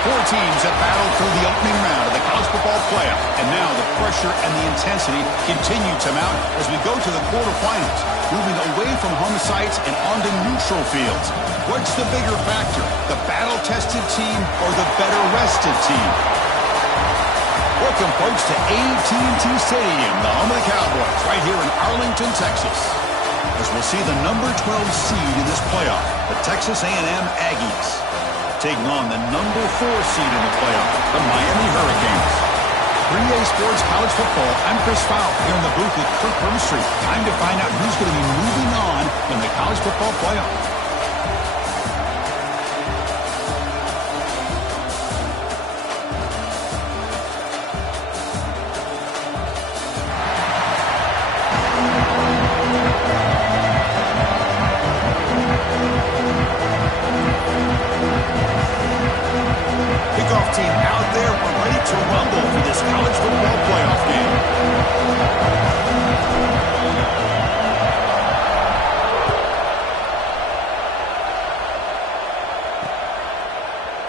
Four teams have battled through the opening round of the college football playoff, and now the pressure and the intensity continue to mount as we go to the quarterfinals, moving away from home sites and onto neutral fields. What's the bigger factor, the battle-tested team or the better-rested team? Welcome, folks, to AT&T Stadium, the home of the Cowboys, right here in Arlington, Texas, as we'll see the number 12 seed in this playoff, the Texas A&M Aggies, taking on the number 4 seed in the playoff, the Miami Hurricanes. 3A Sports College Football, I'm Chris Fowl here in the booth with Kirk Burnstreet. Time to find out who's going to be moving on in the college football playoff. Team out there, we're ready to rumble for this college football playoff game.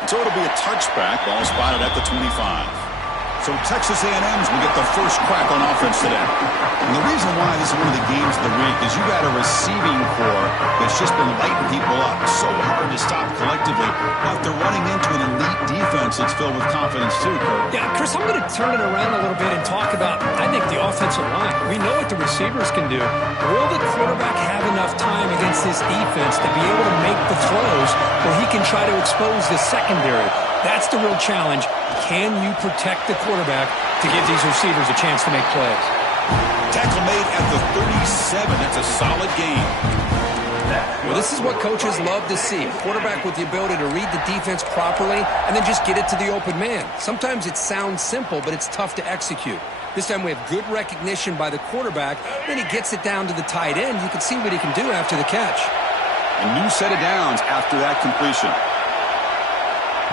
So it'll be a touchback, ball spotted at the 25. So Texas A&M's will get the first crack on offense today. And the reason why this is one of the games of the week is you've got a receiving core that's just been lighting people up. So hard to stop collectively after running into an elite defense that's filled with confidence too, Kurt. Yeah, Chris, I'm going to turn it around a little bit and talk about, I think, the offensive line. We know what the receivers can do. Will the quarterback have enough time against this defense to be able to make the throws where he can try to expose the secondary? That's the real challenge. Can you protect the quarterback to give these receivers a chance to make plays? Tackle made at the 37. That's a solid gain. Well, this is what coaches love to see. A quarterback with the ability to read the defense properly and then just get it to the open man. Sometimes it sounds simple, but it's tough to execute. This time we have good recognition by the quarterback. Then he gets it down to the tight end. You can see what he can do after the catch. A new set of downs after that completion.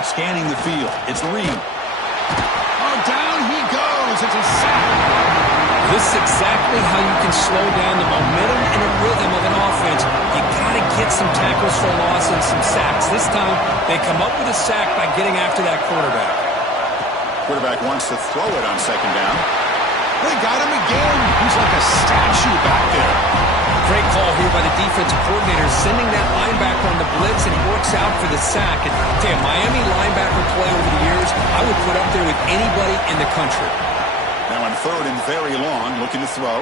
Scanning the field. It's Reed. Oh, down he goes. It's a sack. This is exactly how you can slow down the momentum and a rhythm of an offense. You got to get some tackles for loss and some sacks. This time, they come up with a sack by getting after that quarterback. Quarterback wants to throw it on second down. They got him again. He's like a statue back there. Great call here by the defensive coordinator, sending that linebacker on the blitz, and he works out for the sack. And tell you, Miami linebacker play over the years, I would put up there with anybody in the country. Now on third and very long, looking to throw.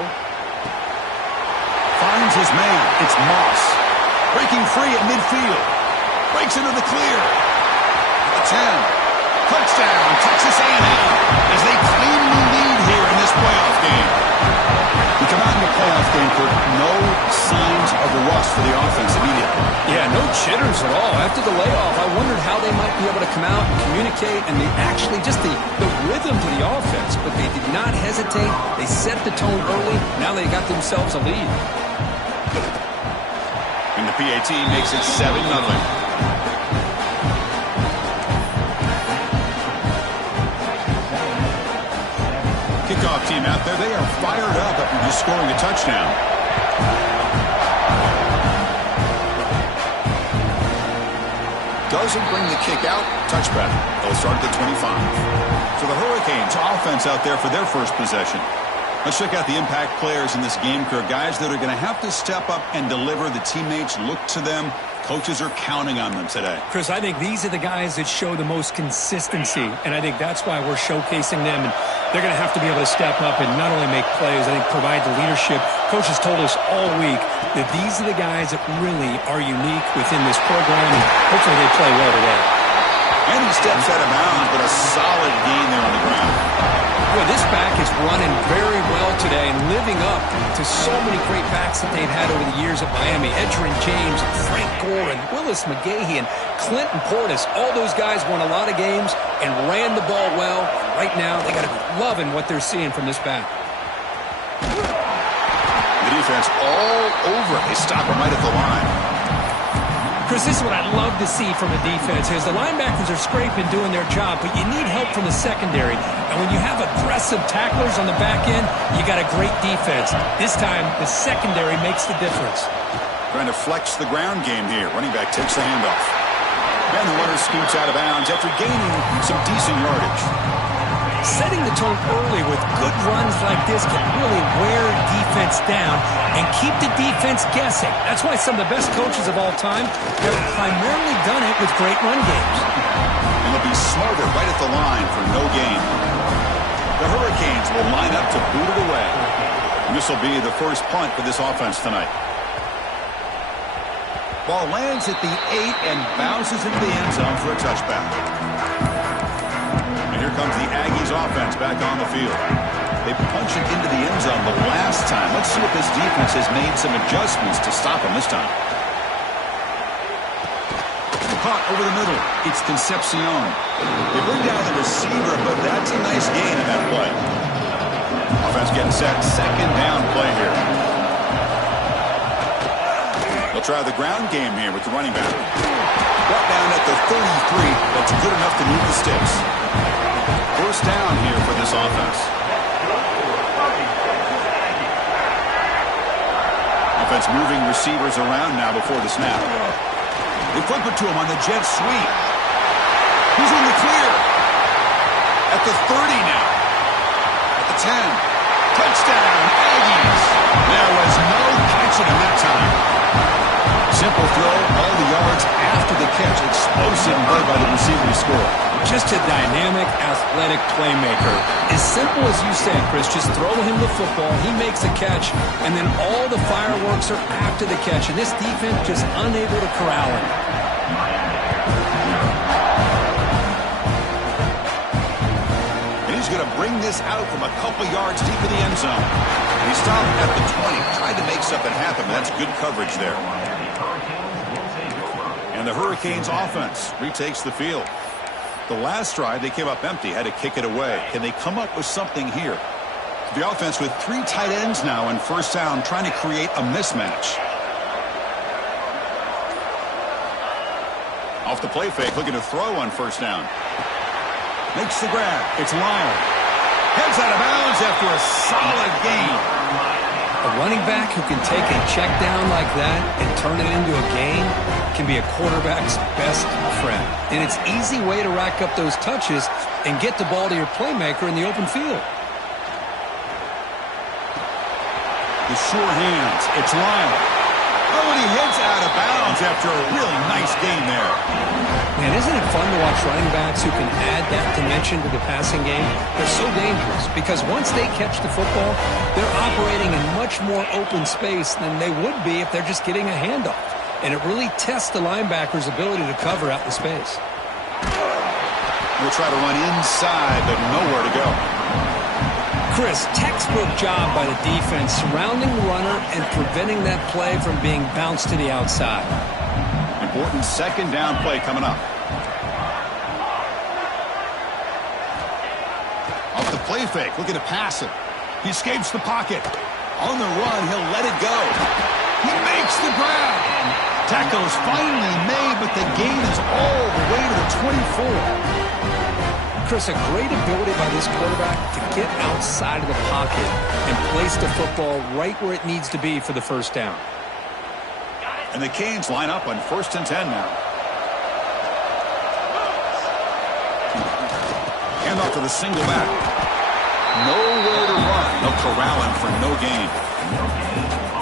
Finds his man. It's Moss. Breaking free at midfield. Breaks into the clear. At the 10. Touchdown, Texas A&M, as they cleanly lead here in this playoff game. We come out in the playoff game for no signs of a rust for the offense immediately. Yeah, no jitters at all. After the layoff, I wondered how they might be able to come out and communicate, and they actually just the rhythm to the offense. But they did not hesitate. They set the tone early. Now they got themselves a lead. And the PAT makes it 7-0. Kickoff team out there, they are fired up after just scoring a touchdown. Doesn't bring the kick out. Touchback. They'll start at the 25. So the Hurricanes offense out there for their first possession. Let's check out the impact players in this game, Kirk. Guys that are going to have to step up and deliver. The teammates look to them. Coaches are counting on them today. Chris, I think these are the guys that show the most consistency, and I think that's why we're showcasing them. And they're going to have to be able to step up and not only make plays, I think provide the leadership. Coaches told us all week that these are the guys that really are unique within this program, and hopefully they play well today. And he steps out of bounds, but a solid gain there on the ground. Boy, this back is running very well today and living up to so many great backs that they've had over the years at Miami. Edgerrin James, and Frank Gore, and Willis McGahee, and Clinton Portis. All those guys won a lot of games and ran the ball well. Right now, they got to be loving what they're seeing from this back. The defense all over it. They stop him right at the line. Chris, this is what I love to see from a defense is the linebackers are scraping, doing their job, but you need help from the secondary. And when you have aggressive tacklers on the back end, you got a great defense. This time, the secondary makes the difference. Trying to flex the ground game here. Running back takes the handoff. And the runner scoots out of bounds after gaining some decent yardage. Setting the tone early with good runs like this can really wear defense down and keep the defense guessing. That's why some of the best coaches of all time have primarily done it with great run games. And they'll be smarter right at the line for no gain. The Hurricanes will line up to boot it away. And this will be the first punt for this offense tonight. Ball lands at the 8 and bounces into the end zone for a touchback. And here comes the Aggies offense back on the field. They punch it into the end zone the last time. Let's see if this defense has made some adjustments to stop them this time. Caught over the middle. It's Concepcion. They bring down the receiver, but that's a nice gain in that play. Offense getting set. Second down play here. They'll try the ground game here with the running back. Brought down at the 33. That's good enough to move the sticks. First down here for this offense. Offense moving receivers around now before the snap. They flip it to him on the jet sweep. He's in the clear. At the 30 now. At the 10. Touchdown, Aggies. There was no catching him that time. Simple throw, all the yards after the catch. Explosive play by the receiver to score. Just a dynamic, athletic playmaker. As simple as you said, Chris, just throw him the football, he makes a catch, and then all the fireworks are after the catch, and this defense just unable to corral him. And he's going to bring this out from a couple yards deep in the end zone. And he stopped at the 20, tried to make something happen, but that's good coverage there. And the Hurricanes offense retakes the field. The last drive, they came up empty, had to kick it away. Can they come up with something here? The offense with 3 tight ends now in first down, trying to create a mismatch. Off the play fake, looking to throw on first down. Makes the grab. It's Lyle. Heads out of bounds after a solid gain. A running back who can take a check down like that and turn it into a gain can be a quarterback's best friend. And it's an easy way to rack up those touches and get the ball to your playmaker in the open field. The sure hands. It's Lyle. Oh, and he heads out of bounds after a really nice gain there. Man, isn't it fun to watch running backs who can add that dimension to the passing game? They're so dangerous because once they catch the football, they're operating in much more open space than they would be if they're just getting a handoff. And it really tests the linebacker's ability to cover out the space. We'll try to run inside, but nowhere to go. Chris, textbook job by the defense surrounding the runner and preventing that play from being bounced to the outside. Important second down play coming up. Off the play fake, looking to pass it. He escapes the pocket. On the run, he'll let it go. He makes the grab. Tackle is finally made, but the gain is all the way to the 24. Chris, a great ability by this quarterback to get outside of the pocket and place the football right where it needs to be for the first down. And the Canes line up on 1st and 10 now. Hand off to the single back. Nowhere to run. They'll corral him for no gain.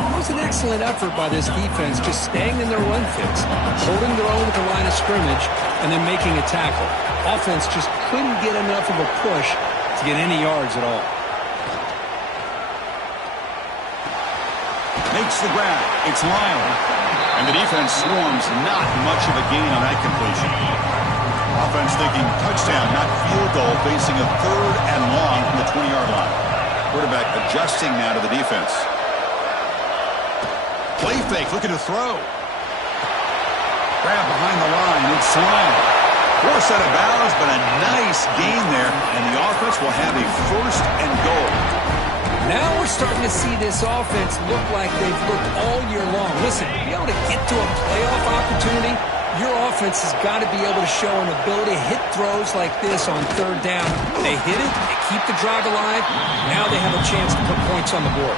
It was an excellent effort by this defense, just staying in their run fits, holding their own at the line of scrimmage, and then making a tackle. Offense just couldn't get enough of a push to get any yards at all. Makes the grab. It's Lyle. And the defense swarms. Not much of a gain on that completion. Offense thinking touchdown, not field goal, facing a 3rd and long from the 20-yard line. Quarterback adjusting now to the defense. Play fake, looking to throw. Grab behind the line. It's Lyle. Forced out of bounds, but a nice gain there, and the offense will have a 1st and goal. Now we're starting to see this offense look like they've looked all year long. Listen, to be able to get to a playoff opportunity, your offense has got to be able to show an ability to hit throws like this on 3rd down. They hit it, they keep the drive alive, now they have a chance to put points on the board.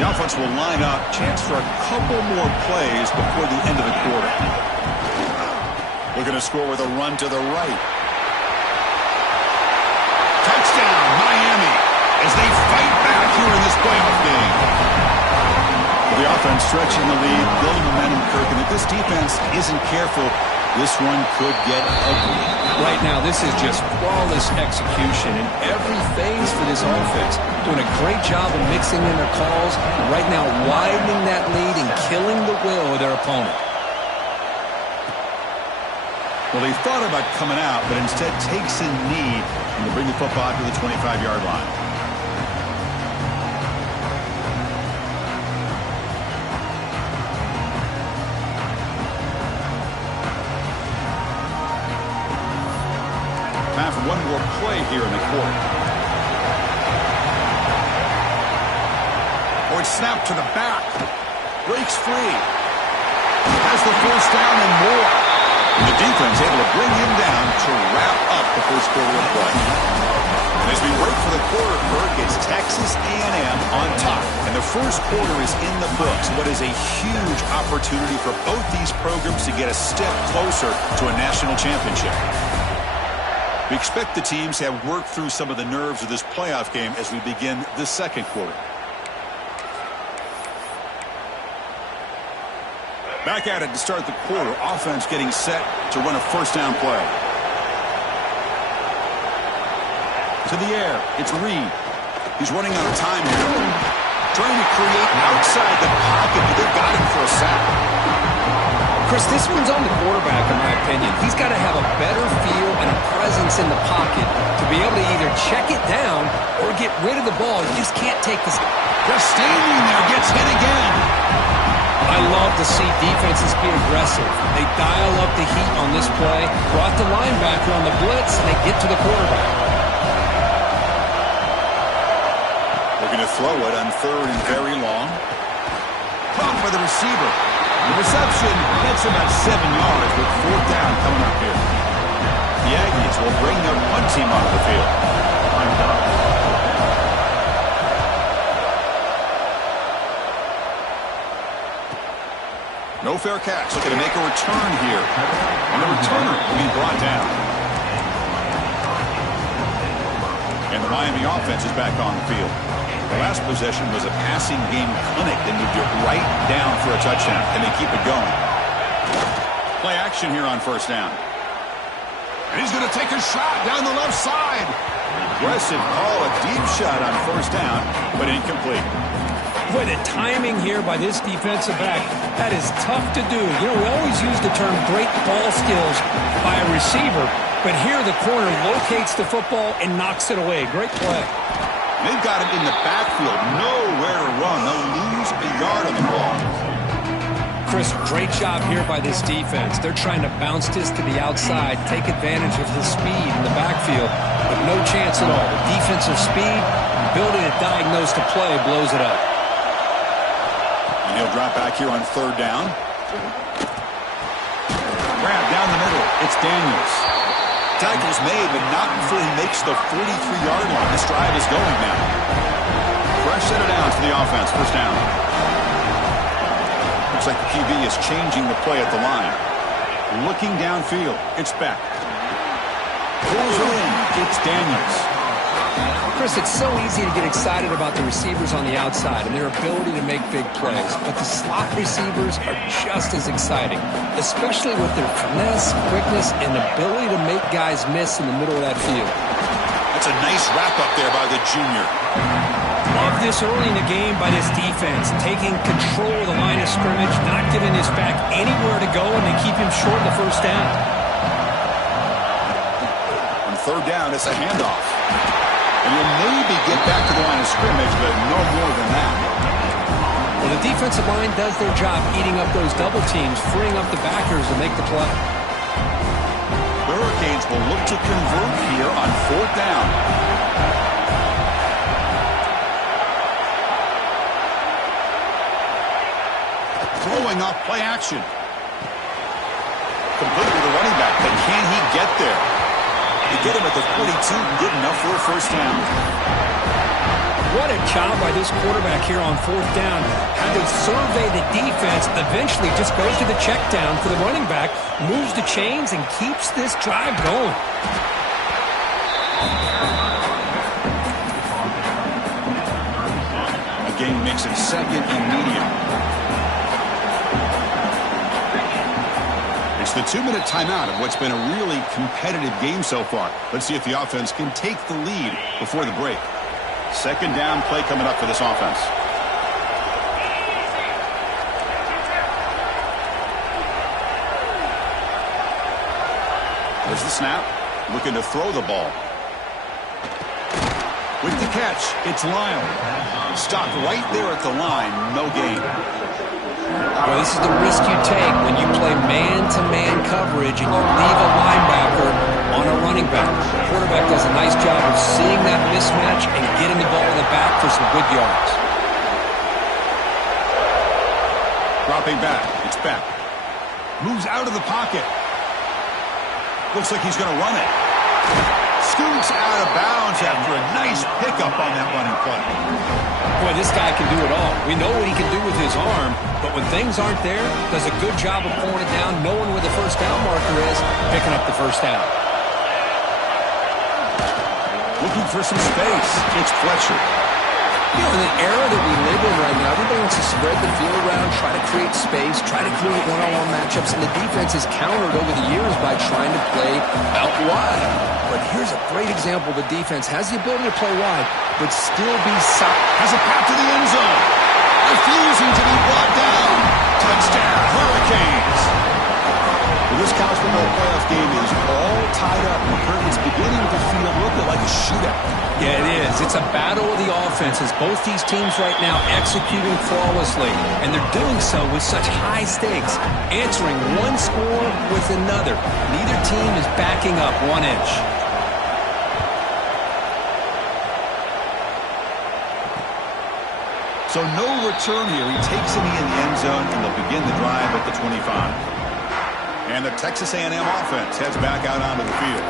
The offense will line up, chance for a couple more plays before the end of the quarter. to score with a run to the right. Touchdown, Miami, as they fight back here in this playoff game. The offense stretching the lead, building momentum, Kirk, and if this defense isn't careful, this one could get ugly. Right now, this is just flawless execution in every phase for this offense. Doing a great job of mixing in their calls, and right now widening that lead and killing the will of their opponent. Well, he thought about coming out, but instead takes a knee and will bring the football to the 25-yard line. Time for one more play here in the quarter. Or it's snapped to the back. Breaks free. Has the first down and more. And the defense able to bring him down to wrap up the first quarter of play. And as we wait for the quarter, Kirk, it's Texas A&M on top. And the first quarter is in the books. What is a huge opportunity for both these programs to get a step closer to a national championship. We expect the teams to have worked through some of the nerves of this playoff game as we begin the second quarter. Back at it to start the quarter. Offense getting set to run a first down play. To the air. It's Reed. He's running out of time here. Trying to create outside the pocket, but they've got him for a sack. Chris, this one's on the quarterback, in my opinion. He's got to have a better feel and a presence in the pocket to be able to either check it down or get rid of the ball. You just can't take this. Just standing there, gets hit again. I love to see defenses be aggressive. They dial up the heat on this play, brought the linebacker on the blitz, and they get to the quarterback. Looking to throw it on third and very long. Caught by the receiver. The reception gets about 7 yards with fourth down coming up here. The Aggies will bring their punt team onto the field. No fair catch. Looking to make a return here. And the returner will be brought down. And the Miami offense is back on the field. The last possession was a passing game clinic. They moved it right down for a touchdown, and they keep it going. Play action here on first down. And he's going to take a shot down the left side. Aggressive call, a deep shot on first down, but incomplete. Boy, the timing here by this defensive back, that is tough to do. You know, we always use the term great ball skills by a receiver, but here the corner locates the football and knocks it away. Great play. They've got him in the backfield, nowhere to run. They'll lose a yard on the ball. Chris, great job here by this defense. They're trying to bounce this to the outside, take advantage of his speed in the backfield, but no chance at all. The defensive speed, ability to diagnose the play, blows it up. And he'll drop back here on third down. Grab down the middle. It's Daniels. Tackle's made, but not before he makes the 43-yard line. This drive is going now. Fresh set it down to the offense. First down. Looks like the QB is changing the play at the line. Looking downfield. It's Beck. Pulls it in. It's Daniels. Chris, it's so easy to get excited about the receivers on the outside and their ability to make big plays, but the slot receivers are just as exciting, especially with their finesse, quickness, and ability to make guys miss in the middle of that field. That's a nice wrap-up there by the junior. Love this early in the game by this defense, taking control of the line of scrimmage, not giving his back anywhere to go, and they keep him short of the first down. On third down, it's a handoff. And you'll maybe get back to the line of scrimmage, but no more than that. Well, the defensive line does their job eating up those double teams, freeing up the backers to make the play. The Hurricanes will look to convert here on fourth down. Throwing off play action. Complete with the running back, but can he get there? They get him at the 42, good enough for a first down. What a job by this quarterback here on fourth down. Had to survey the defense, eventually just goes to the check down for the running back, moves the chains, and keeps this drive going. Game makes it second and medium. It's the 2-minute timeout of what's been a really competitive game so far. Let's see if the offense can take the lead before the break. Second down play coming up for this offense. There's the snap. Looking to throw the ball. With the catch, it's Lyle. Stopped right there at the line. No gain. Well, this is the risk you take when you play man-to-man coverage and you leave a linebacker on a running back. The quarterback does a nice job of seeing that mismatch and getting the ball in the back for some good yards. Dropping back. It's back. Moves out of the pocket. Looks like he's going to run it. Scoots out of bounds after a nice pickup on that running play. Boy, this guy can do it all. We know what he can do with his arm, but when things aren't there, does a good job of pulling it down, knowing where the first down marker is, picking up the first down. Looking for some space. It's Fletcher. You know, in the era that we live in right now, everybody wants to spread the field around, try to create space, try to create one-on-one matchups, and the defense has countered over the years by trying to play out wide. But here's a great example. The defense has the ability to play wide, but still be solid. Has a path to the end zone. Refusing to be brought down. Touchdown, Hurricanes. Well, this college football playoff game is all tied up. It's beginning to feel a little bit like a shootout. Yeah, it is. It's a battle of the offenses. Both these teams right now executing flawlessly, and they're doing so with such high stakes, answering one score with another. Neither team is backing up 1 inch. So no return here. He takes it in the end zone, and they'll begin the drive at the 25. And the Texas A&M offense heads back out onto the field.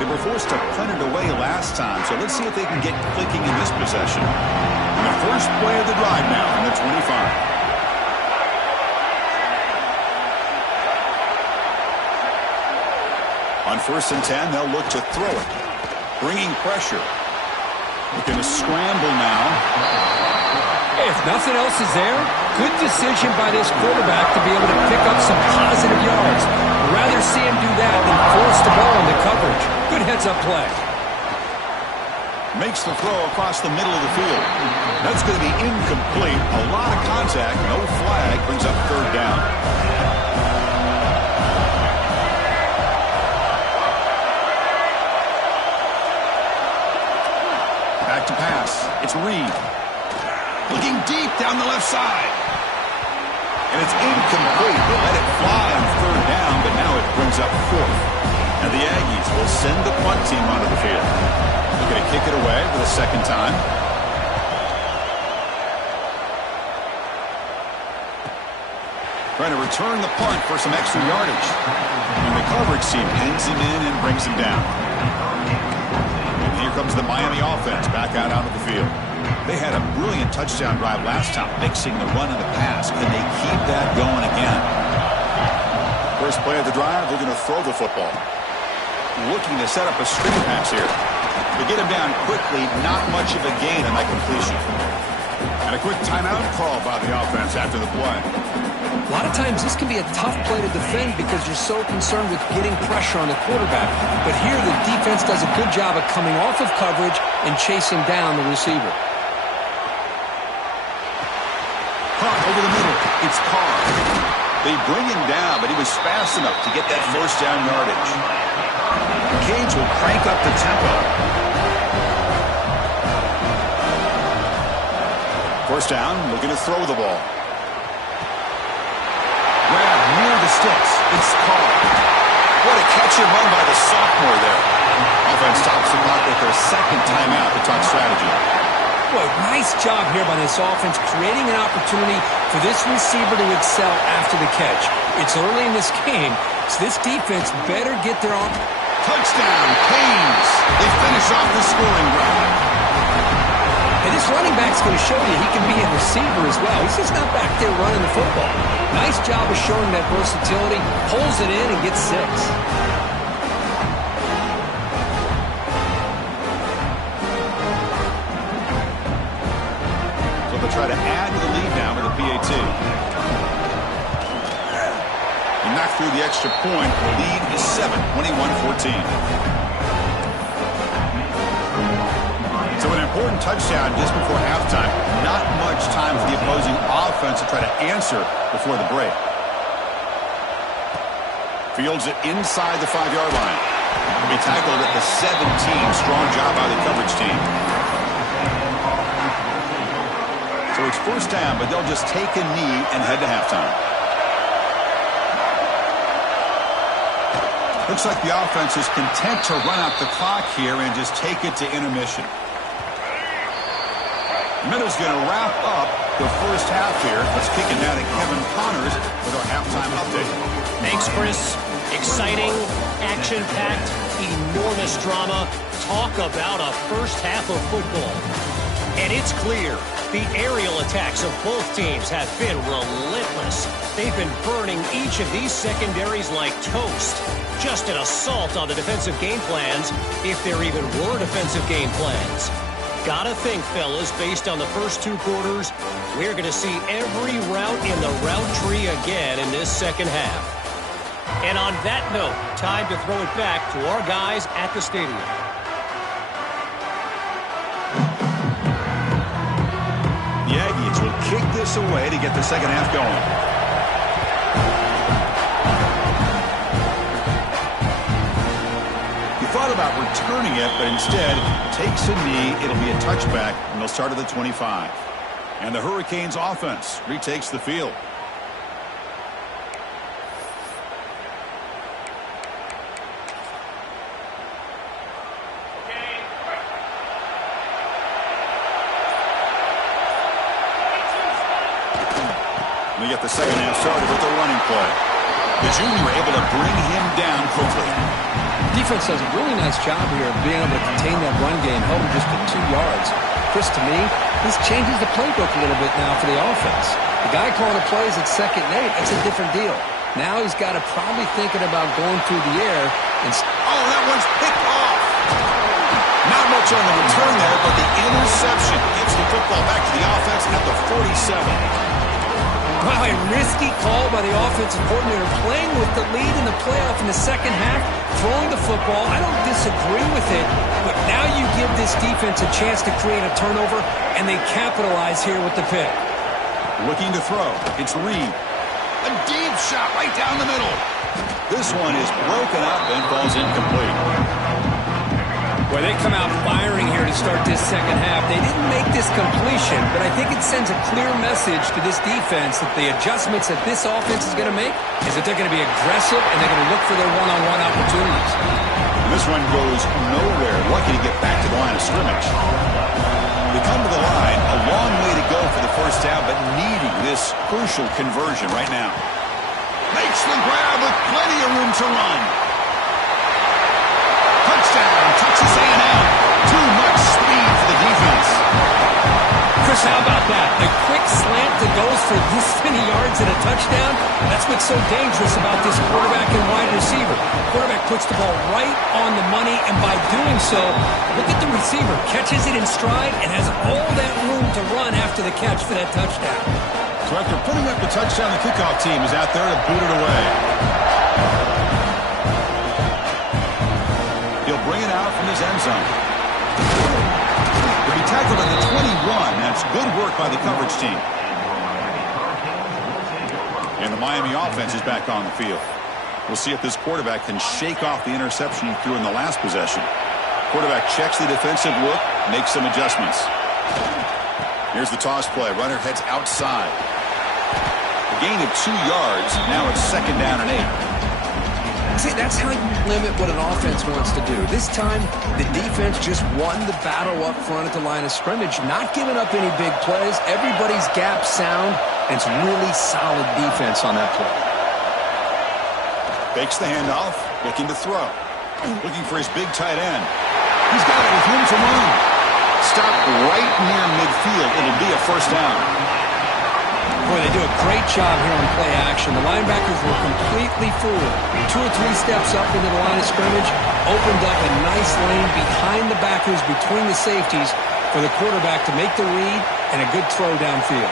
They were forced to punt it away last time, so let's see if they can get clicking in this possession. And the first play of the drive now from the 25. On 1st and 10, they'll look to throw it. Bringing pressure. Looking to scramble now. Hey, if nothing else is there, good decision by this quarterback to be able to pick up some positive yards. I'd rather see him do that than force the ball into coverage. Good heads-up play. Makes the throw across the middle of the field. That's going to be incomplete. A lot of contact, no flag, brings up 3rd down. Back to pass. It's Reed. Looking deep down the left side. And it's incomplete. They let it fly on 3rd down, but now it brings up 4th. And the Aggies will send the punt team onto the field. They're going to kick it away for the 2nd time. Trying to return the punt for some extra yardage. And the coverage team pins him in and brings him down. And here comes the Miami offense back out onto the field. They had a brilliant touchdown drive last time, mixing the run and the pass. Can they keep that going again? First play of the drive, they're going to throw the football. Looking to set up a screen pass here. They get him down quickly, not much of a gain on that completion. And a quick timeout call by the offense after the play. A lot of times this can be a tough play to defend because you're so concerned with getting pressure on the quarterback. But here the defense does a good job of coming off of coverage and chasing down the receiver. Caught over the middle. It's Carr. They bring him down, but he was fast enough to get that 1st down yardage. Cage will crank up the tempo. 1st down, looking to throw the ball. Grab near the sticks. It's Carr. What a catch and run by the sophomore there. Offense stops the clock with their 2nd timeout to talk strategy. Boy, nice job here by this offense, creating an opportunity for this receiver to excel after the catch. It's early in this game, so this defense better get their own. Touchdown, Canes. They finish off the scoring drive. And this running back's going to show you he can be a receiver as well. He's just not back there running the football. Nice job of showing that versatility. Pulls it in and gets 6. So they'll try to add to the lead now with a PAT. He knocked through the extra point. The lead is 7, 21-14. So an important touchdown just before halftime. Not much time for the opposing offense to try to answer before the break. Fields it inside the 5-yard line. He'll be tackled at the 17. Strong job by the coverage team. So it's first down, but they'll just take a knee and head to halftime. Looks like the offense is content to run out the clock here and just take it to intermission. Minutes going to wrap up the first half here. Let's kick it now to Kevin Connors with our halftime update. Thanks, Chris. Exciting, action-packed, enormous drama. Talk about a first half of football. And it's clear the aerial attacks of both teams have been relentless. They've been burning each of these secondaries like toast. Just an assault on the defensive game plans, if there even were defensive game plans. Gotta think, fellas, based on the first 2 quarters, we're going to see every route in the route tree again in this second half. And on that note, time to throw it back to our guys at the stadium. The Aggies will kick this away to get the second half going. Thought about returning it, but instead takes a knee. It'll be a touchback, and they'll start at the 25. And the Hurricanes offense retakes the field. We get the second half started with a running play. The junior able to bring him down quickly. Defense does a really nice job here of being able to contain that run game, held him just to 2 yards. Chris, to me, this changes the playbook a little bit now for the offense. The guy calling the plays at 2nd and 8, that's a different deal. Now he's got to probably thinking about going through the air. And oh, that one's picked off. Not much on the return there, but the interception gives the football back to the offense at the 47. Wow, a risky call by the offensive coordinator, playing with the lead in the playoff in the second half, throwing the football. I don't disagree with it, but now you give this defense a chance to create a turnover, and they capitalize here with the pick. Looking to throw. It's Reed. A deep shot right down the middle. This one is broken up and falls incomplete. Boy, they come out firing here to start this second half. They didn't make this completion, but I think it sends a clear message to this defense that the adjustments that this offense is going to make is that they're going to be aggressive and they're going to look for their one-on-one opportunities. And this one goes nowhere. Lucky to get back to the line of scrimmage. They come to the line, a long way to go for the first down, but needing this crucial conversion right now. Makes the grab with plenty of room to run. Touchdown, Texas A&M. Too much speed for the defense. Chris, how about that? A quick slant that goes for this many yards and a touchdown. That's what's so dangerous about this quarterback and wide receiver. Quarterback puts the ball right on the money, and by doing so, look at the receiver. Catches it in stride and has all that room to run after the catch for that touchdown. So after putting up the touchdown, the kickoff team is out there to boot it away. He'll bring it out from his end zone. He'll be tackled at the 21. That's good work by the coverage team. And the Miami offense is back on the field. We'll see if this quarterback can shake off the interception he threw in the last possession. Quarterback checks the defensive look, makes some adjustments. Here's the toss play. Runner heads outside. A gain of 2 yards. Now it's 2nd down and 8. See, that's how you limit what an offense wants to do. This time, the defense just won the battle up front at the line of scrimmage, not giving up any big plays. Everybody's gap sound, and it's really solid defense on that play. Fakes the handoff, looking to throw. Looking for his big tight end. He's got it with room to run. Stopped right near midfield. It'll be a first down. Boy, they do a great job here on play action. The linebackers were completely fooled. 2 or 3 steps up into the line of scrimmage, opened up a nice lane behind the backers, between the safeties, for the quarterback to make the read and a good throw downfield.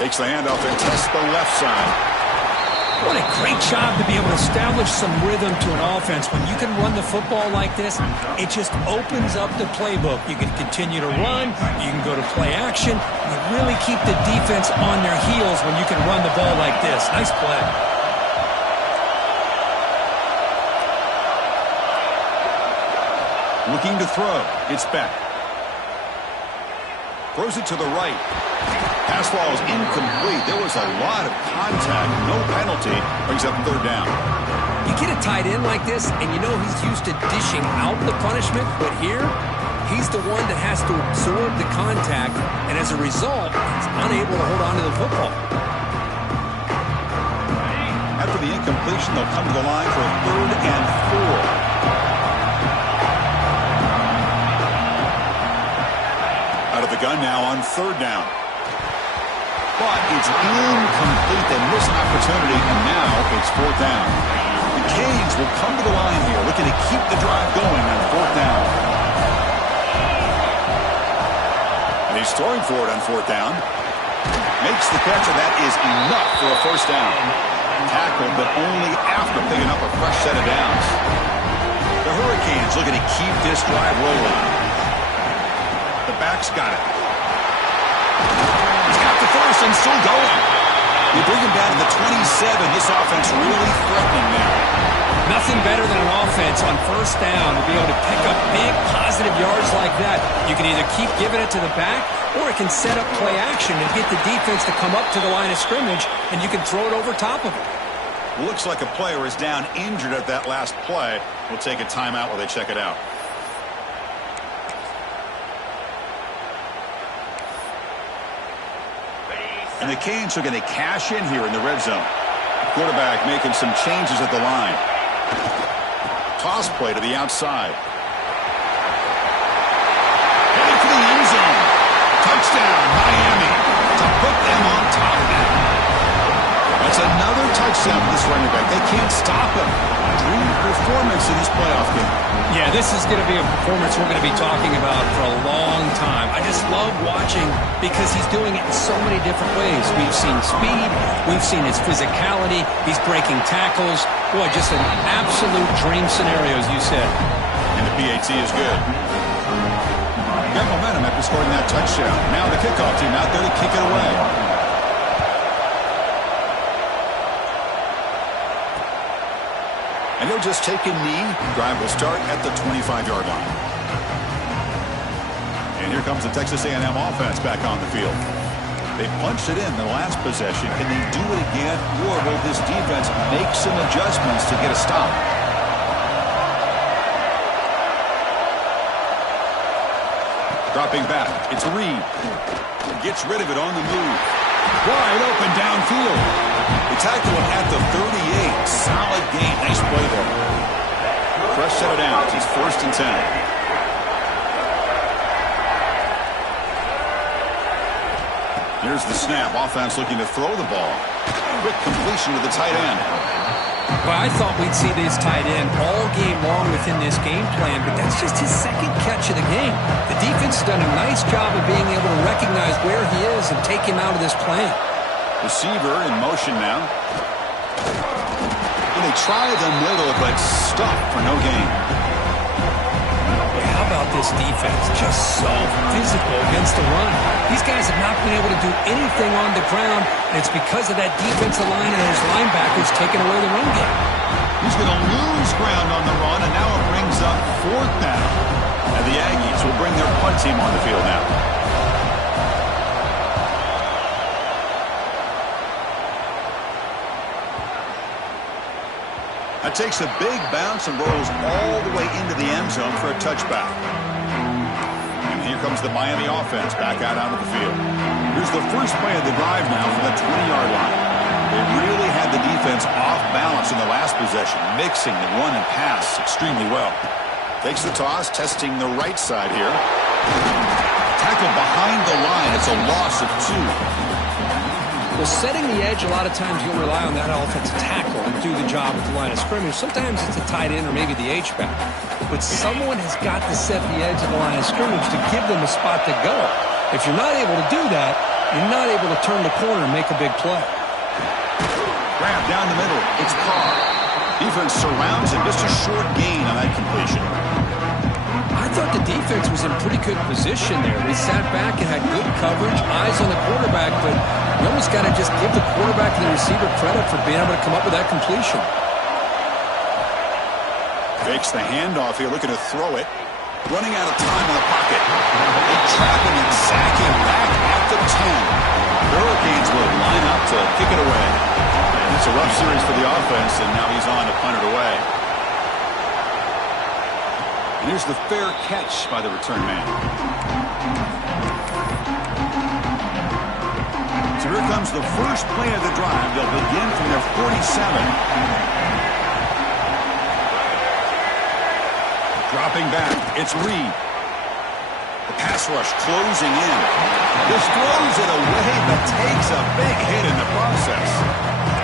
Takes the handoff and tests the left side. What a great job to be able to establish some rhythm to an offense. When you can run the football like this, it just opens up the playbook. You can continue to run. You can go to play action. You really keep the defense on their heels when you can run the ball like this. Nice play. Looking to throw. It's back. Throws it to the right. Pass ball is incomplete. There was a lot of contact. No penalty. Brings up third down. You get a tight end like this, and you know he's used to dishing out the punishment, but here, he's the one that has to absorb the contact, and as a result, he's unable to hold on to the football. After the incompletion, they'll come to the line for a 3rd and 4. Out of the gun now on 3rd down. But it's incomplete. They miss an opportunity, and now it's 4th down. The Canes will come to the line here, looking to keep the drive going on 4th down. And he's throwing for it on 4th down. Makes the catch, and that is enough for a first down. Tackled, but only after picking up a fresh set of downs. The Hurricanes looking to keep this drive rolling. The back's got it. He's got the first and still going. You bring him down to the 27. This offense really threatening now. Nothing better than an offense on 1st down to be able to pick up big positive yards like that. You can either keep giving it to the back, or it can set up play action and get the defense to come up to the line of scrimmage, and you can throw it over top of it. Looks like a player is down injured at that last play. We'll take a timeout while they check it out. And the Canes are going to cash in here in the red zone. Quarterback making some changes at the line. Toss play to the outside. Heading for the end zone. Touchdown, Miami, to put them on top of it. That's another touchdown for this running back. They can't stop him. Dream performance in this playoff game. Yeah, this is going to be a performance we're going to be talking about for a long time. I just love watching because he's doing it in so many different ways. We've seen speed. We've seen his physicality. He's breaking tackles. Boy, just an absolute dream scenario, as you said. And the PAT is good. Got momentum after scoring that touchdown. Now the kickoff team out there to kick it away. And he'll just take a knee. Drive will start at the 25-yard line. And here comes the Texas A&M offense back on the field. They punched it in the last possession. Can they do it again, or will this defense make some adjustments to get a stop? Dropping back, it's Reed. Gets rid of it on the move. Wide open downfield. They tackle him at the 38. Solid game. Nice play there. Fresh set of downs. It's 1st and 10. Here's the snap. Offense looking to throw the ball. Quick completion to the tight end. Well, I thought we'd see this tight end all game long within this game plan, but that's just his 2nd catch of the game. The defense has done a nice job of being able to recognize where he is and take him out of this plan. Receiver in motion now. And they try the middle, but stuck for no gain. How about this defense? Just so physical against the run. These guys have not been able to do anything on the ground, and it's because of that defensive line and those linebackers taking away the run game. He's going to lose ground on the run, and now it brings up 4th down. And the Aggies will bring their punt team on the field now. That takes a big bounce and rolls all the way into the end zone for a touchback. And here comes the Miami offense back out onto the field. Here's the first play of the drive now from the 20-yard line. They really had the defense off balance in the last possession, mixing the run and pass extremely well. Takes the toss, testing the right side here. Tackle behind the line. It's a loss of 2. Well, setting the edge, a lot of times you'll rely on that offensive tackle to do the job at the line of scrimmage. Sometimes it's a tight end or maybe the H-back. But someone has got to set the edge of the line of scrimmage to give them a spot to go. If you're not able to do that, you're not able to turn the corner and make a big play. Grab down the middle. It's Carr. Defense surrounds him. Just a short gain on that completion. I thought the defense was in pretty good position there. They sat back and had good coverage, eyes on the quarterback, but you almost got to just give the quarterback and the receiver credit for being able to come up with that completion. Fakes the handoff here, looking to throw it. Running out of time in the pocket. They trap him and sack him back at the 10. The Hurricanes will line up to kick it away. And it's a rough series for the offense, and now he's on to punt it away. And here's the fair catch by the return man. So here comes the first play of the drive. They'll begin from their 47. Dropping back, it's Reed. The pass rush closing in. Just throws it away, but takes a big hit in the process.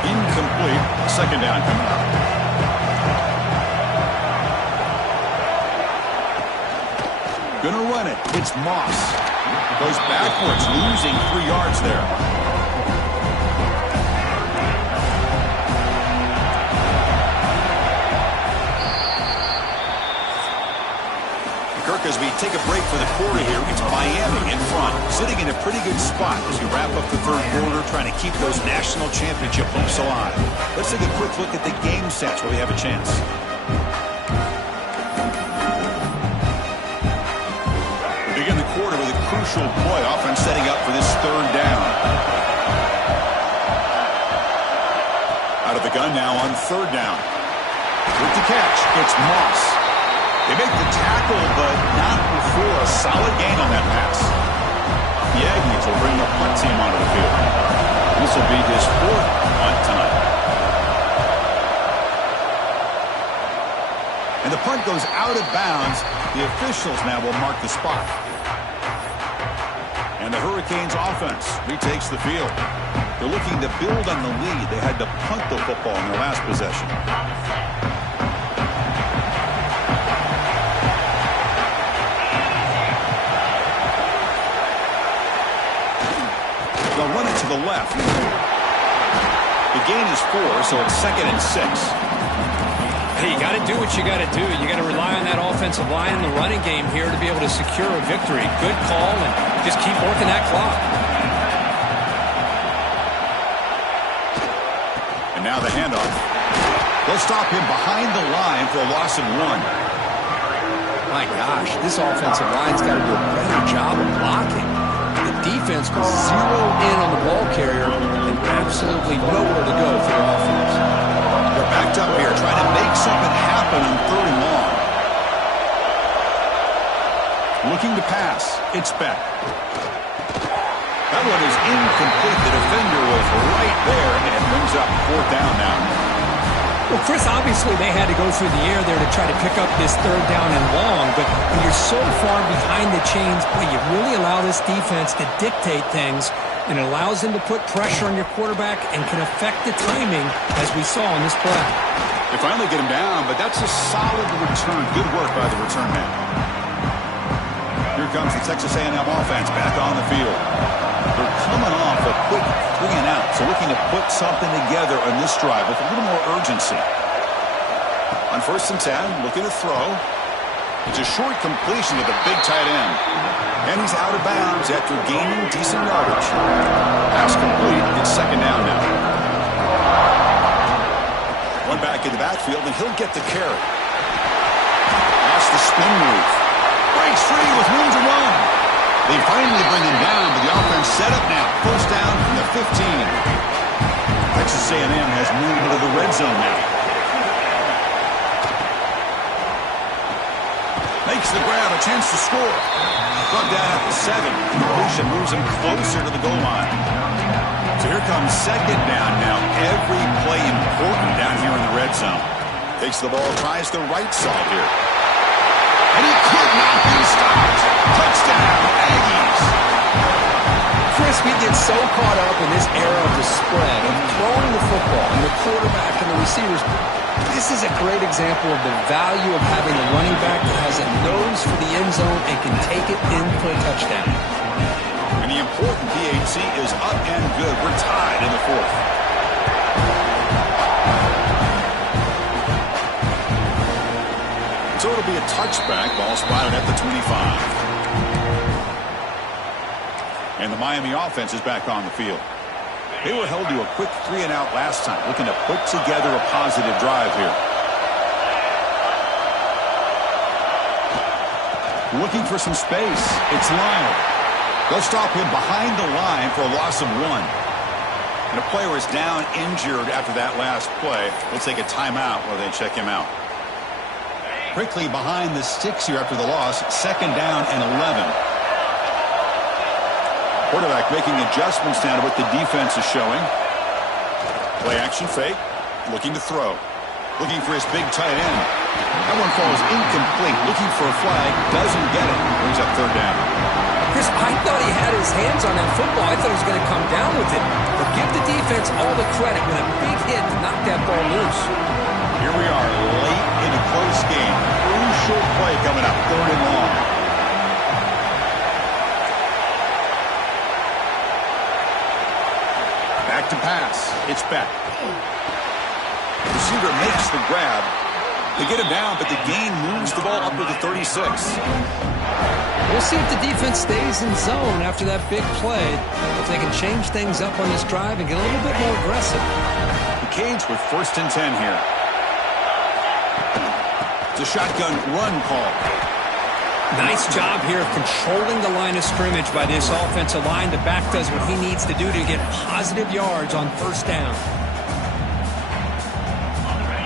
Incomplete. Second down coming up. Gonna run it. It's Moss. Goes backwards, losing 3 yards there. Kirk, as we take a break for the quarter here, it's Miami in front, sitting in a pretty good spot as we wrap up the third quarter, trying to keep those national championship hopes alive. Let's take a quick look at the game sets where we have a chance. We begin the quarter with a crucial play, offense setting up for this third down. Out of the gun now on third down. With the catch, it's Moss. They make the tackle, but not before a solid gain on that pass. The Aggies will bring the punt team onto the field. This will be his 4th punt time. And the punt goes out of bounds. The officials now will mark the spot. And the Hurricanes offense retakes the field. They're looking to build on the lead. They had to punt the football in their last possession. They'll run it to the left. The gain is 4, so it's 2nd and 6. Hey, you got to do what you got to do. You got to rely on that offensive line in the running game here to be able to secure a victory. Good call, and just keep working that clock. And now the handoff. They'll stop him behind the line for a loss of 1. My gosh, this offensive line's got to do a better job of blocking. Defense was 0 in on the ball carrier and absolutely nowhere to go for the offense. They're backed up here trying to make something happen on 3rd and long. Looking to pass. It's Beck. That one is incomplete. The defender was right there, and it brings up 4th down now. Well, Chris, obviously they had to go through the air there to try to pick up this 3rd down and long, but when you're so far behind the chains, boy, you really allow this defense to dictate things, and it allows them to put pressure on your quarterback and can affect the timing, as we saw in this play. They finally get him down, but that's a solid return. Good work by the return man. Here comes the Texas A&M offense back on the field. They're coming off a quick 3 and out, so looking to put something together on this drive with a little more urgency. On 1st and 10, looking to throw. It's a short completion to the big tight end. And he's out of bounds after gaining decent yardage. Pass complete. It's 2nd down now. One back in the backfield, and he'll get the carry. That's the spin move. Breaks free with room to run. They finally bring him down, but the offense set up now. 1st down from the 15. Texas A&M has moved into the red zone now. Makes the grab, a chance to score. Brought down at the 7. Completion moves him closer to the goal line. So here comes 2nd down now. Every play important down here in the red zone. Takes the ball, tries the right side here. And he could not be stopped. Touchdown, Aggies. Chris, we get so caught up in this era of the spread, of throwing the football, and the quarterback and the receivers. This is a great example of the value of having a running back that has a nose for the end zone and can take it in for a touchdown. And the important PAT is up and good. We're tied in the fourth. So it'll be a touchback. Ball spotted at the 25. And the Miami offense is back on the field. They were held to a quick 3-and-out last time, looking to put together a positive drive here. Looking for some space. It's Lyle. They'll stop him behind the line for a loss of 1. And a player is down injured after that last play. They'll take a timeout while they check him out. Quickly behind the sticks here after the loss. 2nd down and 11. Quarterback making adjustments down to what the defense is showing. Play action fake. Looking to throw. Looking for his big tight end. That one falls incomplete. Looking for a flag. Doesn't get it. Brings up 3rd down. Chris, I thought he had his hands on that football. I thought he was going to come down with it. But give the defense all the credit with a big hit to knock that ball loose. Here we are late in a close game. Crucial play coming up. 3rd and long. Back to pass. It's Beck. The receiver makes the grab. They get him down, but the gain moves the ball up to the 36. We'll see if the defense stays in zone after that big play. If they can change things up on this drive and get a little bit more aggressive. The Canes with 1st and 10 here. It's a shotgun run call. Nice job here of controlling the line of scrimmage by this offensive line. The back does what he needs to do to get positive yards on 1st down.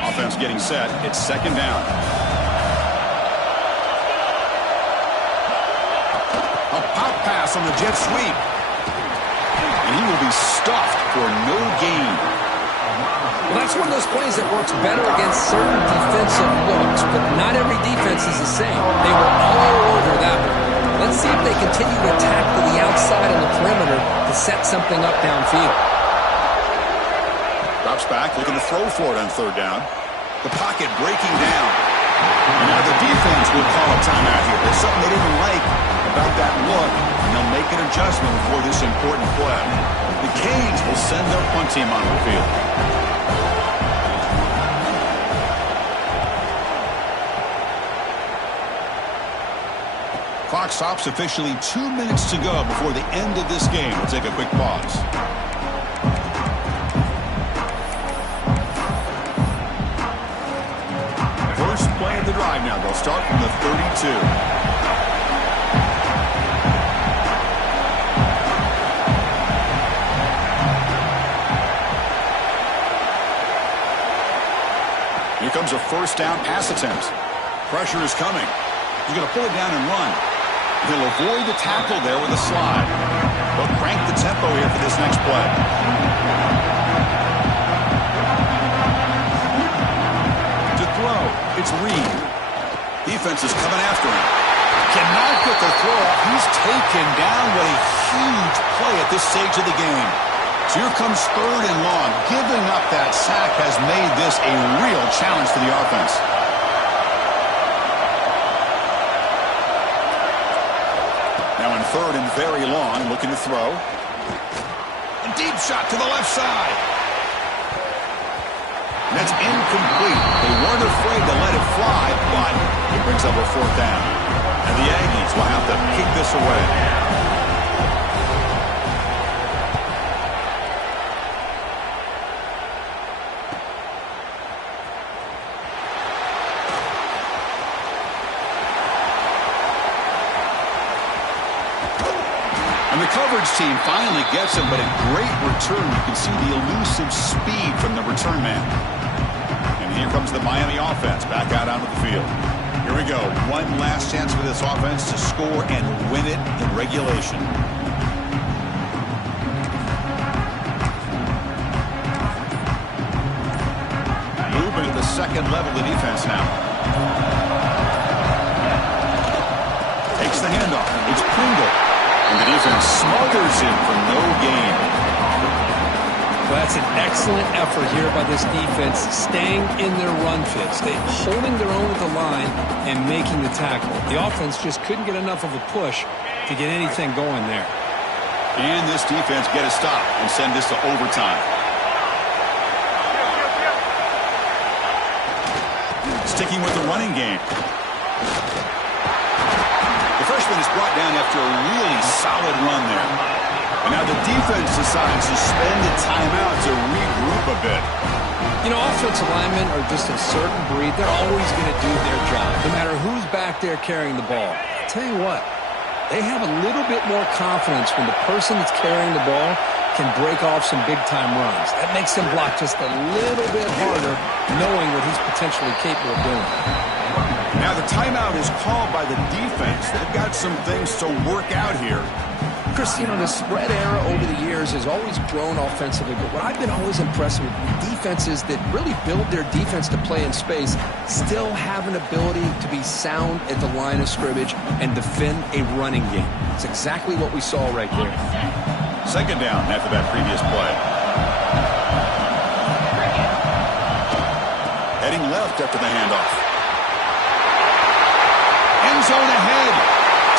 Offense getting set. It's 2nd down. A pop pass on the jet sweep. And he will be stuffed for no gain. Well, that's one of those plays that works better against certain defensive looks, but not every defense is the same. They were all over that one. Let's see if they continue to attack to the outside on the perimeter to set something up downfield. Drops back, looking to throw for it on 3rd down. The pocket breaking down. And now the defense will call a timeout here. There's something they didn't like about that look, and they'll make an adjustment before this important play. The Canes will send their punt team onto the field. Clock stops, officially 2 minutes to go before the end of this game. We'll take a quick pause. First play of the drive now. They'll start from the 32. Here comes a 1st down pass attempt. Pressure is coming. He's going to pull it down and run. He'll avoid the tackle there with a slide. They'll crank the tempo here for this next play. To throw, it's Reed. Defense is coming after him. Cannot get the throw off. He's taken down. What a huge play at this stage of the game. So here comes 3rd and long. Giving up that sack has made this a real challenge for the offense. Now in 3rd and very long, looking to throw. A deep shot to the left side. And that's incomplete. They weren't afraid to let it fly, but it brings up a 4th down. And the Aggies will have to kick this away. And the coverage team finally gets him, but a great return. You can see the elusive speed from the return man. And here comes the Miami offense back out onto the field. Here we go. One last chance for this offense to score and win it in regulation. Movement at the 2nd level of the defense now. the handoff. It's Pringle. And the defense smothers him for no gain. Well, that's an excellent effort here by this defense, staying in their run fits. They're holding their own at the line and making the tackle. The offense just couldn't get enough of a push to get anything going there. And this defense get a stop and send this to overtime. Sticking with the running game. The freshman is brought down after a really solid run there. And now the defense decides to spend a timeout to regroup a bit. You know, offensive linemen are just a certain breed. They're always going to do their job, no matter who's back there carrying the ball. I'll tell you what, they have a little bit more confidence when the person that's carrying the ball can break off some big-time runs. That makes them block just a little bit harder, knowing what he's potentially capable of doing. Now the timeout is called by the defense. They've got some things to work out here. Chris, you know, the spread era over the years has always grown offensively, but what I've been always impressed with defenses that really build their defense to play in space still have an ability to be sound at the line of scrimmage and defend a running game. It's exactly what we saw right there. Second down after that previous play. Heading left after the handoff. End zone ahead.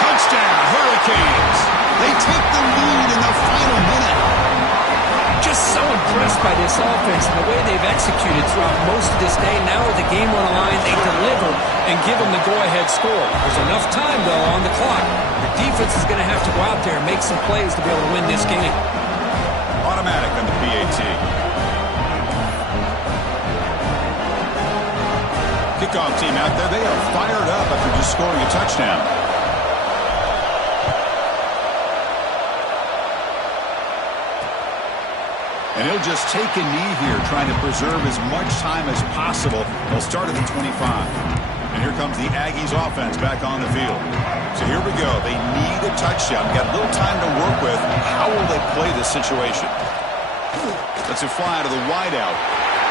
Touchdown, Hurricanes. They take the lead in the final minute. Just so impressed by this offense and the way they've executed throughout most of this day. Now with the game on the line, they deliver and give them the go-ahead score. There's enough time, though, on the clock. The defense is going to have to go out there and make some plays to be able to win this game. Automatic on the PAT. Kickoff team out there. They are fired up after just scoring a touchdown. And he'll just take a knee here, trying to preserve as much time as possible. They'll start at the 25. And here comes the Aggies offense back on the field. So here we go. They need a touchdown. Got a little time to work with. How will they play this situation? Let's it fly to the wideout.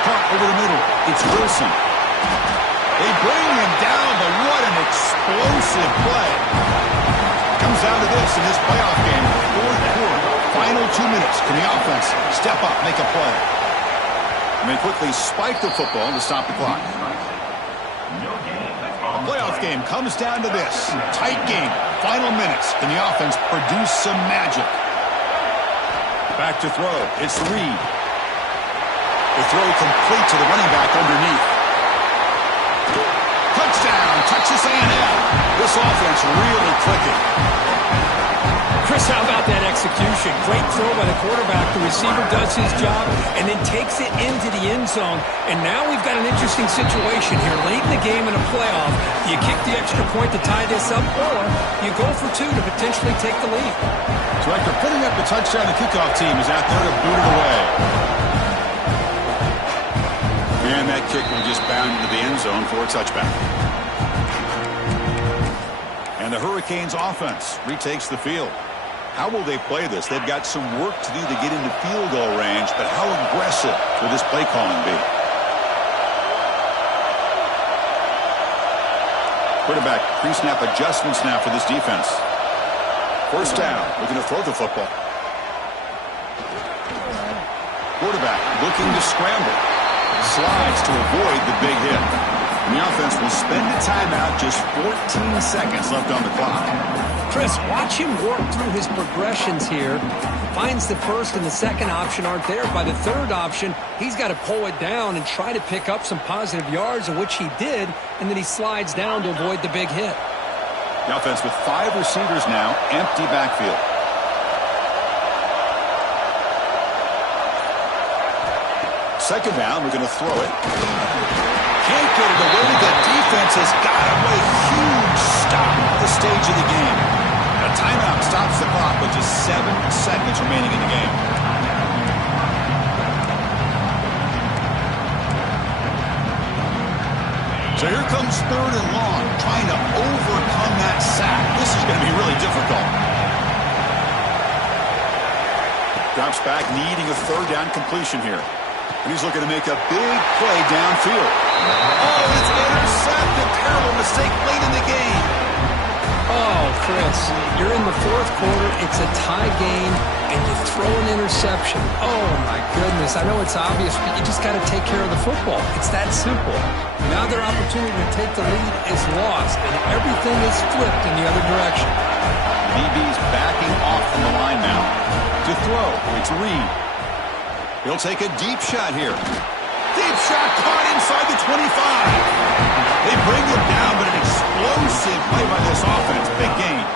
Caught over the middle. It's Wilson. They bring him down, but what an explosive play. Comes down to this in this playoff game. Fourth quarter. Final 2 minutes. Can the offense step up, make a play? And they quickly spike the football to stop the clock. The playoff game comes down to this. Tight game. Final minutes. Can the offense produce some magic? Back to throw. It's Reed. The throw complete to the running back underneath. Touchdown. Texas A&M. This offense really clicking. Chris, how about that execution? Great throw by the quarterback. The receiver does his job and then takes it into the end zone. And now we've got an interesting situation here. Late in the game in a playoff, you kick the extra point to tie this up, or you go for two to potentially take the lead. So after putting up the touchdown, the kickoff team is out there to boot it away. And that kick will just bound into the end zone for a touchback. And the Hurricanes offense retakes the field. How will they play this? They've got some work to do to get into field goal range, but how aggressive will this play calling be? Quarterback pre-snap adjustments now for this defense. First down, looking to throw the football. Quarterback looking to scramble. Slides to avoid the big hit. And the offense will spend a timeout, just 14 seconds left on the clock. Chris, watch him work through his progressions here. Finds the first and the second option aren't there. By the third option, he's got to pull it down and try to pick up some positive yards, of which he did, and then he slides down to avoid the big hit. The offense with 5 receivers now, empty backfield. Second down, we're going to throw it. Can't get it away. The defense has got away. Huge stop at the stage of the game. A timeout stops the clock with just 7 seconds remaining in the game. So here comes third and long, trying to overcome that sack. This is going to be really difficult. Drops back, needing a third down completion here. And he's looking to make a big play downfield. Oh, it's intercepted. Terrible mistake late in the game. A Oh, Chris, you're in the fourth quarter, it's a tie game, and you throw an interception. Oh, my goodness. I know it's obvious, but you just got to take care of the football. It's that simple. Now their opportunity to take the lead is lost, and everything is flipped in the other direction. DB's backing off from the line now. To throw, it's Reed. He'll take a deep shot here. Deep shot caught inside the 25. They bring him down, but an explosive play by this offense. Big gain.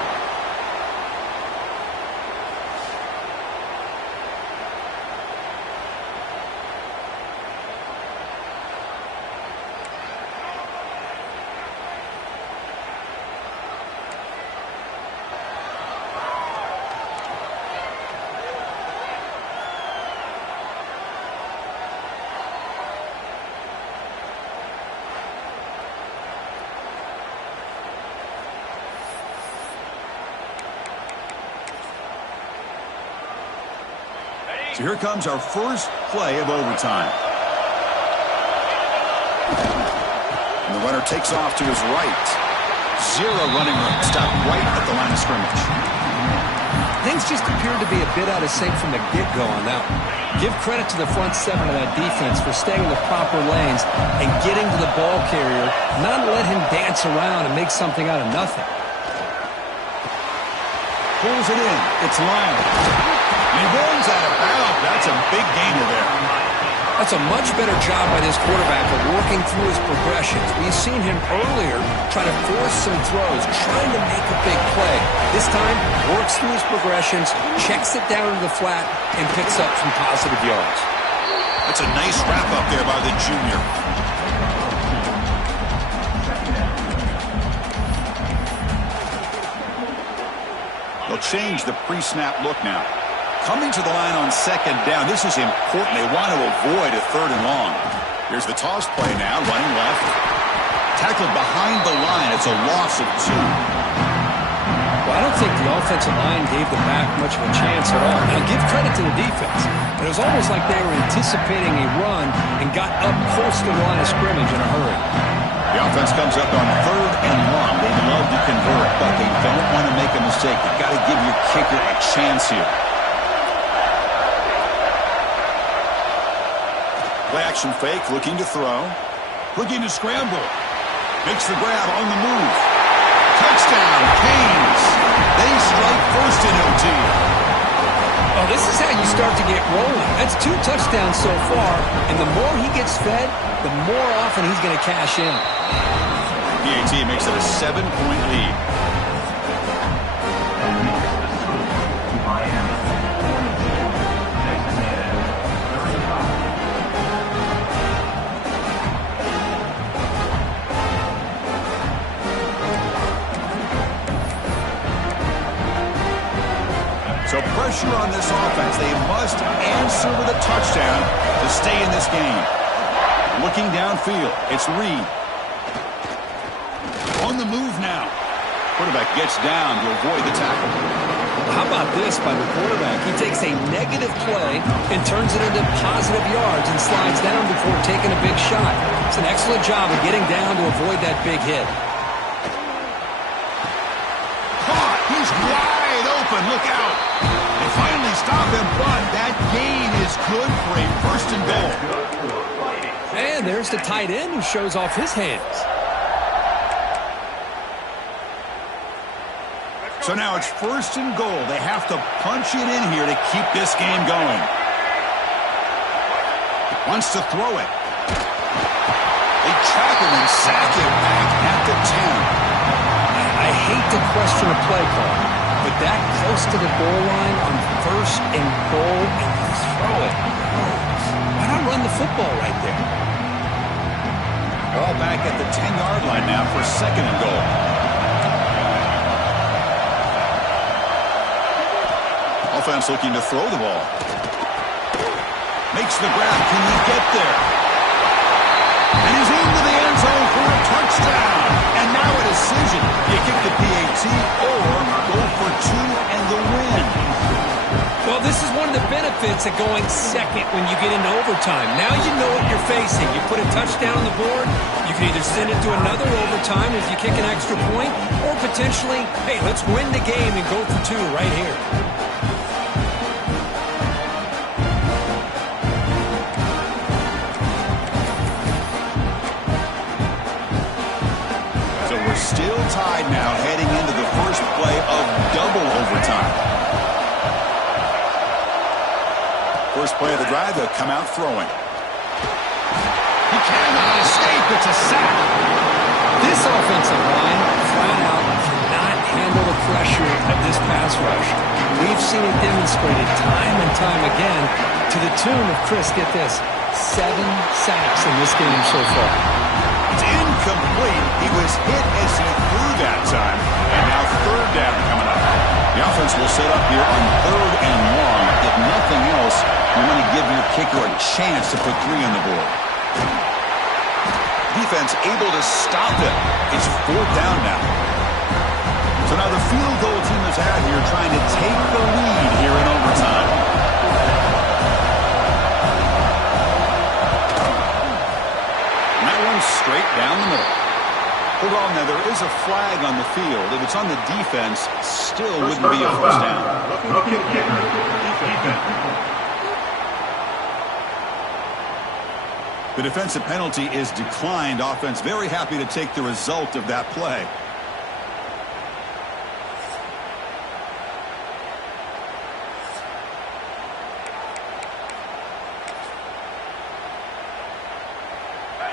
So here comes our first play of overtime. And the runner takes off to his right. Zero running room. Stop right at the line of scrimmage. Things just appeared to be a bit out of sync from the get-go on that one. Give credit to the front seven of that defense for staying in the proper lanes and getting to the ball carrier, not let him dance around and make something out of nothing. Pulls it in. It's Lyon. He runs out of bounds. That's a big gainer there. That's a much better job by this quarterback of working through his progressions. We've seen him earlier try to force some throws, trying to make a big play. This time, works through his progressions, checks it down to the flat, and picks up some positive yards. That's a nice wrap up there by the junior. They'll change the pre-snap look now. Coming to the line on second down. This is important. They want to avoid a third and long. Here's the toss play now, running left. Tackled behind the line. It's a loss of 2. Well, I don't think the offensive line gave the back much of a chance at all. Now, give credit to the defense. It was almost like they were anticipating a run and got up close to the line of scrimmage in a hurry. The offense comes up on third and long. They'd love to convert, but they don't want to make a mistake. You've got to give your kicker a chance here. Play action fake, looking to throw. Looking to scramble. Makes the grab on the move. Touchdown, Canes. They strike first in OT. Oh, this is how you start to get rolling. That's 2 touchdowns so far, and the more he gets fed, the more often he's going to cash in. PAT makes it a 7-point lead. So pressure on this offense. They must answer with a touchdown to stay in this game. Looking downfield, it's Reed. On the move now. Quarterback gets down to avoid the tackle. How about this by the quarterback? He takes a negative play and turns it into positive yards and slides down before taking a big shot. It's an excellent job of getting down to avoid that big hit. Caught. He's wide open. Look out. They finally stop him, but that gain is good for a first and goal. And there's the tight end who shows off his hands. So now it's first and goal. They have to punch it in here to keep this game going. Wants to throw it. They track him and sack him back at the 10. I hate to question a play call, but that close to the goal line on first and goal and throw it. Why not run the football right there? Ball back at the 10-yard line now for second and goal. Offense looking to throw the ball. Makes the grab. Can he get there? And he's into the end zone for a touchdown. And now a decision. You kick the PAT or go for 2 and the win. Well, this is one of the benefits benefits of going second when you get into overtime. Now you know what you're facing. You put a touchdown on the board, you can either send it to another overtime if you kick an extra point, or potentially, hey, let's win the game and go for 2 right here. Still tied now, heading into the first play of double overtime. First play of the drive, they'll come out throwing. He cannot escape. It's a sack. This offensive line, flat out, cannot handle the pressure of this pass rush. We've seen it demonstrated time and time again to the tune of, Chris, get this, 7 sacks in this game so far. It's incomplete. He was hit as he threw that time. And now third down coming up. The offense will set up here on 3rd and long. If nothing else, you want to give your kicker a chance to put 3 on the board. Defense able to stop it. It's 4th down now. So now the field goal team is out here trying to take the lead here in overtime. Straight down the middle. Hold on, now there is a flag on the field. If it's on the defense, still wouldn't be a first down. The defensive penalty is declined. Offense very happy to take the result of that play.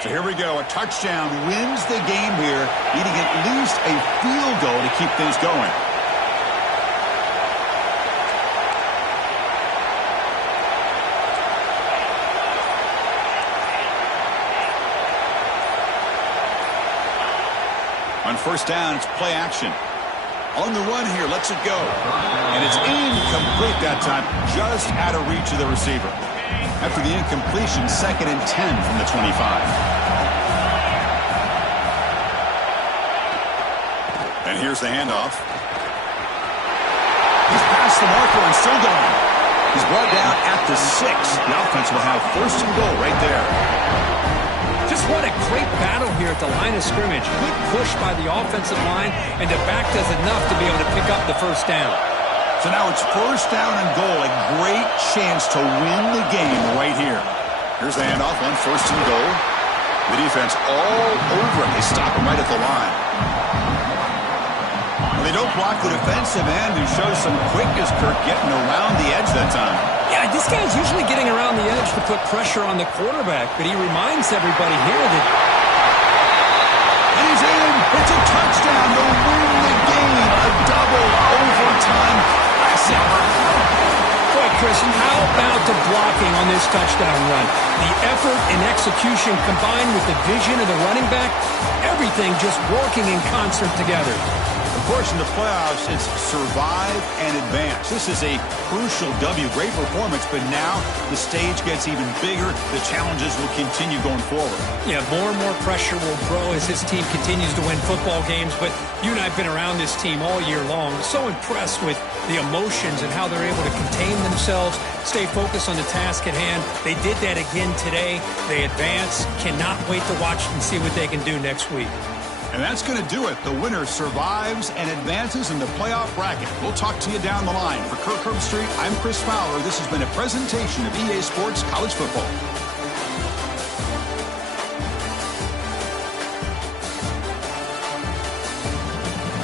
So here we go. A touchdown wins the game here, needing at least a field goal to keep things going. On first down, it's play action. On the run here, lets it go. And it's incomplete that time, just out of reach of the receiver. After the incompletion, 2nd and 10 from the 25. And here's the handoff. He's past the marker and still going. He's brought down at the 6. The offense will have 1st and goal right there. Just what a great battle here at the line of scrimmage. Good push by the offensive line, and the back does enough to be able to pick up the first down. So now it's 1st down and goal. A great chance to win the game right here. Here's the handoff on 1st and goal. The defense all over it. They stop him right at the line. They don't block the defensive end, who shows some quickness, Kirk, getting around the edge that time. Yeah, this guy's usually getting around the edge to put pressure on the quarterback, but he reminds everybody here that... And he's in. It's a touchdown to win the game. A double overtime classic. Boy, Chris, how about the blocking on this touchdown run? The effort and execution combined with the vision of the running back, everything just working in concert together. Of course, in the playoffs, it's survive and advance. This is a crucial W. Great performance, but now the stage gets even bigger. The challenges will continue going forward. Yeah, more and more pressure will grow as this team continues to win football games, but you and I have been around this team all year long. So impressed with the emotions and how they're able to contain themselves, stay focused on the task at hand. They did that again today. They advance. Cannot wait to watch and see what they can do next week. And that's going to do it. The winner survives and advances in the playoff bracket. We'll talk to you down the line. For Kirk Herbstreit, I'm Chris Fowler. This has been a presentation of EA Sports College Football.